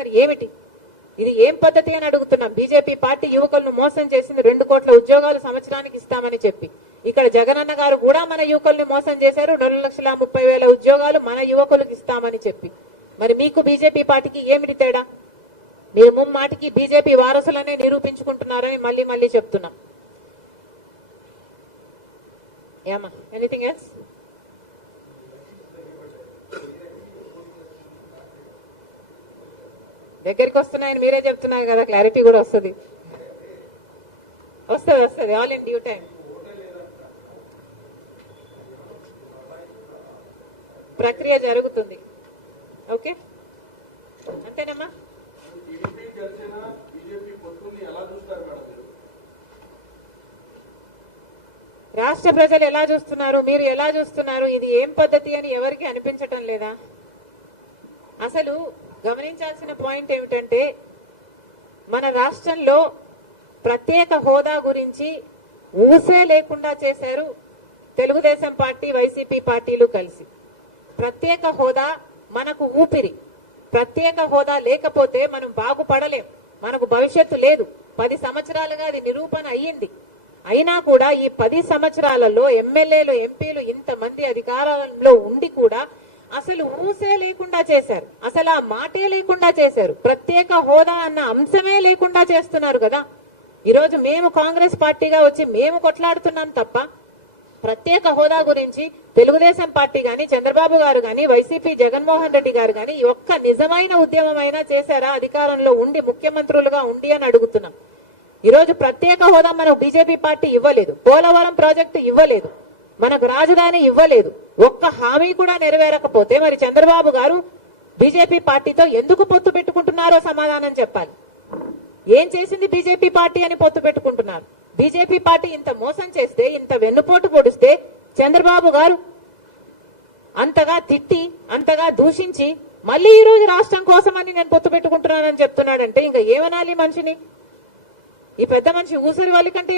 మరి ఏమిటి ఇది? ఏం పద్ధతి అని అడుగుతున్నాం. బీజేపీ పార్టీ యువకులను మోసం చేసింది 2 కోట్ల ఉద్యోగాలు సంవత్సరానికి ఇస్తామని చెప్పి. ఇక్కడ జగనన్న గారు కూడా మన యువకుల్ని మోసం చేశారు. 2,30,000 ఉద్యోగాలు మన యువకులకు ఇస్తామని చెప్పి. మరి మీకు బీజేపీ పార్టీకి ఏమిటి తేడా? మీరు ముమ్మాటికి బీజేపీ వారసులనే నిరూపించుకుంటున్నారని మళ్ళీ మళ్ళీ చెప్తున్నాం. ఏమా ఎనీథింగ్ ఎల్స్? దగ్గరికి వస్తున్నాయని మీరే చెప్తున్నారు కదా, క్లారిటీ కూడా వస్తుంది. వస్తుంది ఆల్ ఇన్ డ్యూ టైం. ప్రక్రియ జరుగుతుంది. ఓకే, అంతేనమ్మా. రాష్ట్ర ప్రజలు ఎలా చూస్తున్నారు, మీరు ఎలా చూస్తున్నారు? ఇది ఏం పద్ధతి అని ఎవరికి అనిపించటం లేదా? అసలు గమనించాల్సిన పాయింట్ ఏమిటంటే, మన రాష్ట్రంలో ప్రత్యేక హోదా గురించి ఊసే లేకుండా చేశారు తెలుగుదేశం పార్టీ, వైసీపీ పార్టీలు కలిసి. ప్రత్యేక హోదా మనకు ఊపిరి. ప్రత్యేక హోదా లేకపోతే మనం బాగుపడలేం, మనకు భవిష్యత్తు లేదు. 10 సంవత్సరాలుగా అది నిరూపణ అయ్యింది. అయినా కూడా ఈ 10 సంవత్సరాలలో ఎమ్మెల్యేలు, ఎంపీలు ఇంతమంది అధికారంలో ఉండి కూడా అసలు ఊసే లేకుండా చేశారు. అసలు ఆ మాటే లేకుండా చేశారు. ప్రత్యేక హోదా అన్న అంశమే లేకుండా చేస్తున్నారు కదా. ఈరోజు మేము కాంగ్రెస్ పార్టీగా వచ్చి మేము కొట్లాడుతున్నాం తప్ప ప్రత్యేక హోదా గురించి తెలుగుదేశం పార్టీ గాని, చంద్రబాబు గారు గాని, వైసీపీ జగన్మోహన్ రెడ్డి గారు గాని ఒక్క నిజమైన ఉద్యమమైనా చేశారా అధికారంలో ఉండి, ముఖ్యమంత్రులుగా ఉండి అని అడుగుతున్నాం. ఈరోజు ప్రత్యేక హోదా మనకు బీజేపీ పార్టీ ఇవ్వలేదు. పోలవరం ప్రాజెక్టు ఇవ్వలేదు. మనకు రాజధాని ఇవ్వలేదు. ఒక్క హామీ కూడా నెరవేరకపోతే మరి చంద్రబాబు గారు బీజేపీ పార్టీతో ఎందుకు పొత్తు పెట్టుకుంటున్నారో సమాధానం చెప్పాలి. ఏం చేసింది బీజేపీ పార్టీ అని పొత్తు పెట్టుకుంటున్నారు? బీజేపీ పార్టీ ఇంత మోసం చేస్తే, ఇంత వెన్నుపోటు పొడిస్తే చంద్రబాబు గారు అంతగా తిట్టి, అంతగా దూషించి మళ్ళీ ఈ రోజు రాష్ట్రం కోసమని నేను పొత్తు పెట్టుకుంటున్నానని చెప్తున్నాడంటే ఇంకా ఏమనాలి మనిషిని? ఈ పెద్ద మనిషి ఊసరి వాళ్ళ కంటే